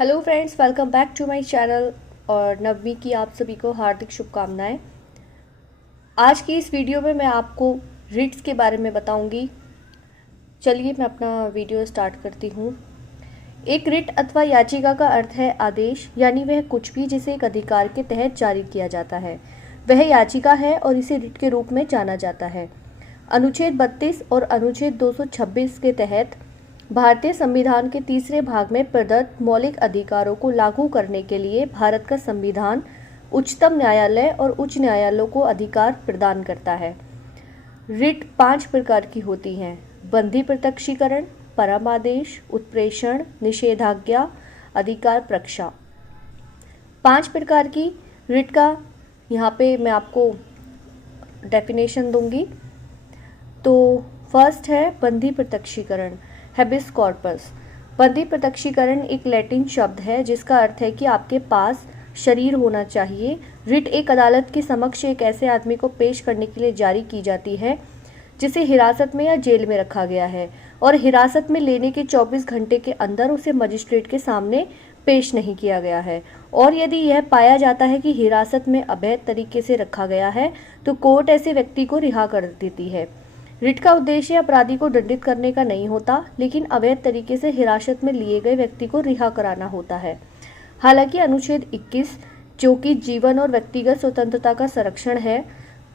Hello friends, welcome back to my channel. और नवमी की आप सभी को हार्दिक शुभकामनाएं। आज की इस वीडियो में मैं आपको रिट्स के बारे में बताऊंगी। चलिए मैं अपना वीडियो स्टार्ट करती हूँ। एक रिट अथवा याचिका का अर्थ है आदेश, यानी वह कुछ भी जिसे एक अधिकार के तहत जारी किया जाता है वह याचिका है और इसे रिट के रूप में जाना जाता है। अनुच्छेद 32 और अनुच्छेद 226 के तहत भारतीय संविधान के तीसरे भाग में प्रदत्त मौलिक अधिकारों को लागू करने के लिए भारत का संविधान उच्चतम न्यायालय और उच्च न्यायालयों को अधिकार प्रदान करता है। रिट 5 प्रकार की होती हैं: बंधी प्रत्यक्षीकरण, परमादेश, उत्प्रेषण, निषेधाज्ञा, अधिकार प्रक्षा। 5 प्रकार की रिट का यहाँ पे मैं आपको डेफिनेशन दूंगी। तो फर्स्ट है बंधी प्रत्यक्षीकरण, हेबिस कॉर्पस। बंधी प्रत्यक्षीकरण एक लैटिन शब्द है जिसका अर्थ है कि आपके पास शरीर होना चाहिए। रिट एक अदालत के समक्ष एक ऐसे आदमी को पेश करने के लिए जारी की जाती है जिसे हिरासत में या जेल में रखा गया है और हिरासत में लेने के 24 घंटे के अंदर उसे मजिस्ट्रेट के सामने पेश नहीं किया गया है, और यदि यह पाया जाता है कि हिरासत में अवैध तरीके से रखा गया है तो कोर्ट ऐसे व्यक्ति को रिहा कर देती है। रिट का उद्देश्य अपराधी को दंडित करने का नहीं होता, लेकिन अवैध तरीके से हिरासत में लिए गए व्यक्ति को रिहा कराना होता है। हालांकि अनुच्छेद 21, जो कि जीवन और व्यक्तिगत स्वतंत्रता का संरक्षण है,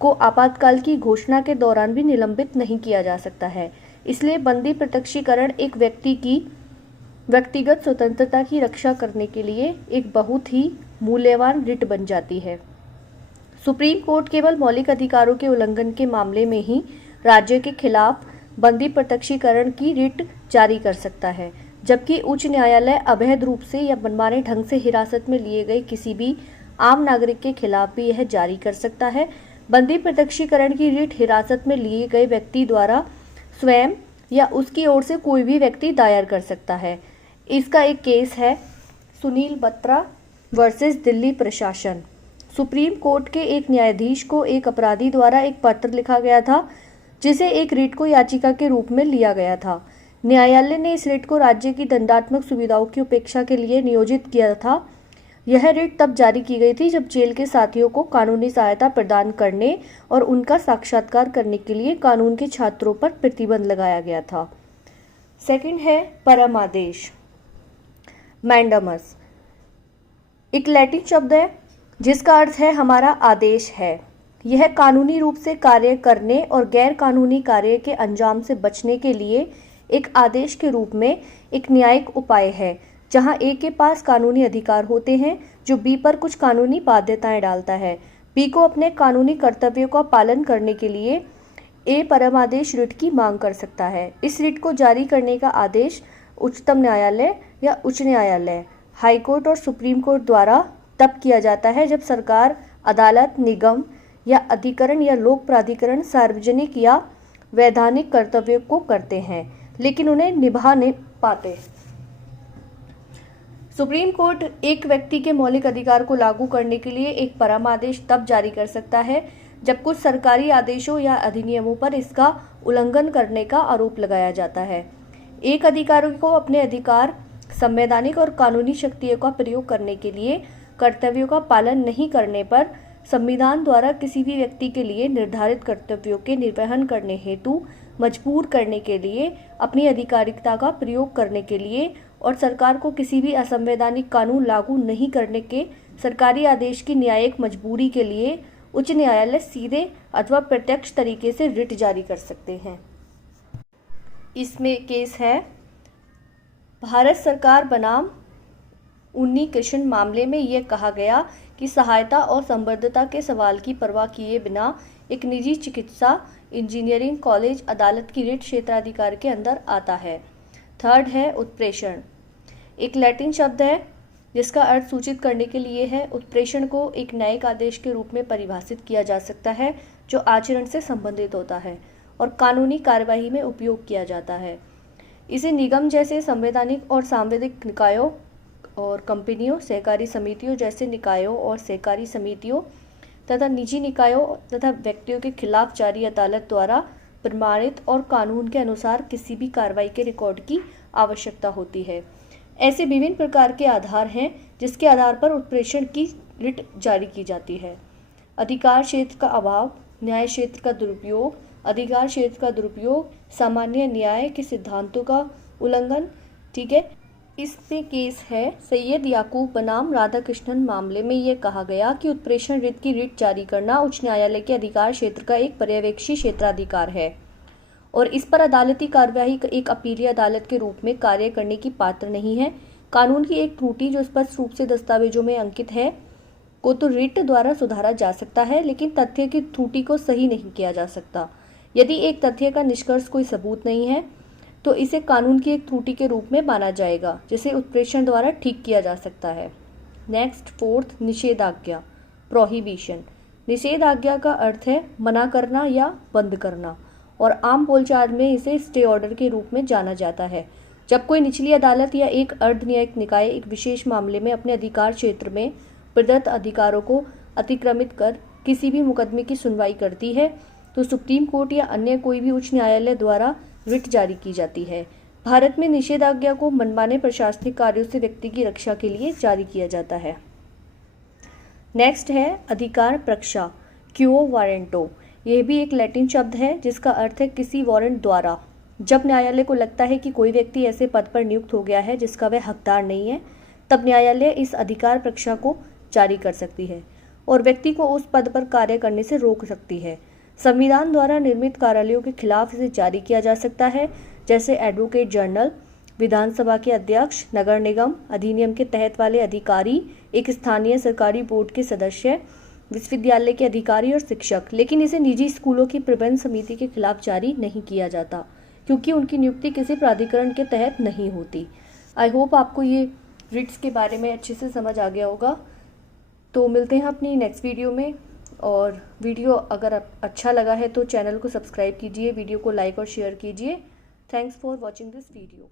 को आपातकाल की घोषणा के दौरान भी निलंबित नहीं किया जा सकता है। इसलिए बंदी प्रत्यक्षीकरण एक व्यक्ति की व्यक्तिगत स्वतंत्रता की रक्षा करने के लिए एक बहुत ही मूल्यवान रिट बन जाती है। सुप्रीम कोर्ट केवल मौलिक अधिकारों के उल्लंघन के मामले में ही राज्य के खिलाफ बंदी प्रत्यक्षीकरण की रिट जारी कर सकता है, जबकि उच्च न्यायालय अवैध रूप से या मनमाने ढंग से हिरासत में लिए गए किसी भी आम नागरिक के खिलाफ भी यह जारी कर सकता है। बंदी प्रत्यक्षीकरण की रिट हिरासत में लिए गए व्यक्ति द्वारा स्वयं या उसकी ओर से कोई भी व्यक्ति दायर कर सकता है। इसका एक केस है सुनील बत्रा वर्सेस दिल्ली प्रशासन। सुप्रीम कोर्ट के एक न्यायाधीश को एक अपराधी द्वारा एक पत्र लिखा गया था जिसे एक रिट को याचिका के रूप में लिया गया था। न्यायालय ने इस रिट को राज्य की दंडात्मक सुविधाओं की उपेक्षा के लिए नियोजित किया था। यह रिट तब जारी की गई थी जब जेल के साथियों को कानूनी सहायता प्रदान करने और उनका साक्षात्कार करने के लिए कानून के छात्रों पर प्रतिबंध लगाया गया था। सेकंड है परमादेश, मैंडमस। एक लैटिन शब्द है जिसका अर्थ है हमारा आदेश है। यह कानूनी रूप से कार्य करने और गैर कानूनी कार्य के अंजाम से बचने के लिए एक आदेश के रूप में एक न्यायिक उपाय है, जहां ए के पास कानूनी अधिकार होते हैं जो बी पर कुछ कानूनी बाध्यताएं डालता है। बी को अपने कानूनी कर्तव्यों का पालन करने के लिए ए परमादेश रिट की मांग कर सकता है। इस रिट को जारी करने का आदेश उच्चतम न्यायालय या उच्च न्यायालय, हाईकोर्ट और सुप्रीम कोर्ट द्वारा तब किया जाता है जब सरकार, अदालत, निगम या अधिकरण या लोक प्राधिकरण सार्वजनिक या वैधानिक कर्तव्यों को करते हैं लेकिन उन्हें निभा नहीं पाते। सुप्रीम कोर्ट एक व्यक्ति के मौलिक अधिकार को लागू करने के लिए एक परमादेश तब जारी कर सकता है जब कुछ सरकारी आदेशों या अधिनियमों पर इसका उल्लंघन करने का आरोप लगाया जाता है। एक अधिकारी को अपने अधिकार, संवैधानिक और कानूनी शक्तियों का प्रयोग करने के लिए कर्तव्यों का पालन नहीं करने पर संविधान द्वारा किसी भी व्यक्ति के लिए निर्धारित कर्तव्यों के निर्वहन करने हेतु मजबूर करने के लिए, अपनी अधिकारिकता का प्रयोग करने के लिए और सरकार को किसी भी असंवैधानिक कानून लागू नहीं करने के सरकारी आदेश की न्यायिक मजबूरी के लिए उच्च न्यायालय सीधे अथवा प्रत्यक्ष तरीके से रिट जारी कर सकते हैं। इसमें केस है भारत सरकार बनाम उन्नी कृष्ण मामले में यह कहा गया कि सहायता और संबद्धता के सवाल की परवाह किए बिना एक निजी चिकित्सा इंजीनियरिंग कॉलेज अदालत की रिट क्षेत्राधिकार के अंदर आता है। थर्ड है उत्प्रेषण। एक लैटिन शब्द है जिसका अर्थ सूचित करने के लिए है। उत्प्रेषण को एक न्यायिक आदेश के रूप में परिभाषित किया जा सकता है जो आचरण से संबंधित होता है और कानूनी कार्यवाही में उपयोग किया जाता है। इसे निगम जैसे संवैधानिक और सांविधिक निकायों और कंपनियों, सहकारी समितियों जैसे निकायों और सहकारी समितियों तथा निजी निकायों तथा व्यक्तियों के खिलाफ जारी अदालत द्वारा प्रमाणित और कानून के अनुसार किसी भी कार्रवाई के रिकॉर्ड की आवश्यकता होती है। ऐसे विभिन्न प्रकार के आधार हैं जिसके आधार पर उत्प्रेषण की रिट जारी की जाती है। अधिकार क्षेत्र का अभाव, न्याय क्षेत्र का दुरुपयोग, अधिकार क्षेत्र का दुरुपयोग, सामान्य न्याय के सिद्धांतों का उल्लंघन। ठीक है, इसमें केस है सैयद याकूब बनाम राधाकृष्णन मामले में यह कहा गया कि उत्प्रेषण रिट की रिट जारी करना उच्च न्यायालय के अधिकार क्षेत्र का एक पर्यवेक्षी क्षेत्राधिकार है और इस पर अदालती कार्यवाही एक अपीलीय अदालत के रूप में कार्य करने की पात्र नहीं है। कानून की एक त्रुटि जो स्पष्ट रूप से दस्तावेजों में अंकित है को तो रिट द्वारा सुधारा जा सकता है, लेकिन तथ्य की त्रुटि को सही नहीं किया जा सकता। यदि एक तथ्य का निष्कर्ष कोई सबूत नहीं है तो इसे कानून की एक त्रुटि के रूप में माना जाएगा जिसे उत्प्रेषण द्वारा ठीक किया जा सकता है। नेक्स्ट, फोर्थ, निषेधाज्ञा, प्रोहिबिशन। निषेधाज्ञा का अर्थ है मना करना या बंद करना और आम बोलचाल में इसे स्टे ऑर्डर के रूप में जाना जाता है। जब कोई निचली अदालत या एक अर्ध न्यायिक निकाय एक विशेष मामले में अपने अधिकार क्षेत्र में प्रदत्त अधिकारों को अतिक्रमित कर किसी भी मुकदमे की सुनवाई करती है तो सुप्रीम कोर्ट या अन्य कोई भी उच्च न्यायालय द्वारा रिट जारी की जाती है। भारत में निषेधाज्ञा को मनमाने प्रशासनिक कार्यों से व्यक्ति की रक्षा के लिए जारी किया जाता है। नेक्स्ट है अधिकार प्रक्षा, क्यो वारंटो। यह भी एक लैटिन शब्द है जिसका अर्थ है किसी वारंट द्वारा। जब न्यायालय को लगता है कि कोई व्यक्ति ऐसे पद पर नियुक्त हो गया है जिसका वह हकदार नहीं है, तब न्यायालय इस अधिकार प्रक्षा को जारी कर सकती है और व्यक्ति को उस पद पर कार्य करने से रोक सकती है। संविधान द्वारा निर्मित कार्यालयों के खिलाफ इसे जारी किया जा सकता है, जैसे एडवोकेट जनरल, विधानसभा के अध्यक्ष, नगर निगम अधिनियम के तहत वाले अधिकारी, एक स्थानीय सरकारी बोर्ड के सदस्य, विश्वविद्यालय के अधिकारी और शिक्षक। लेकिन इसे निजी स्कूलों की प्रबंध समिति के खिलाफ जारी नहीं किया जाता क्योंकि उनकी नियुक्ति किसी प्राधिकरण के तहत नहीं होती। आई होप आपको ये रिट्स के बारे में अच्छे से समझ आ गया होगा। तो मिलते हैं अपनी नेक्स्ट वीडियो में, और वीडियो अगर अच्छा लगा है तो चैनल को सब्सक्राइब कीजिए, वीडियो को लाइक और शेयर कीजिए। Thanks for watching this video.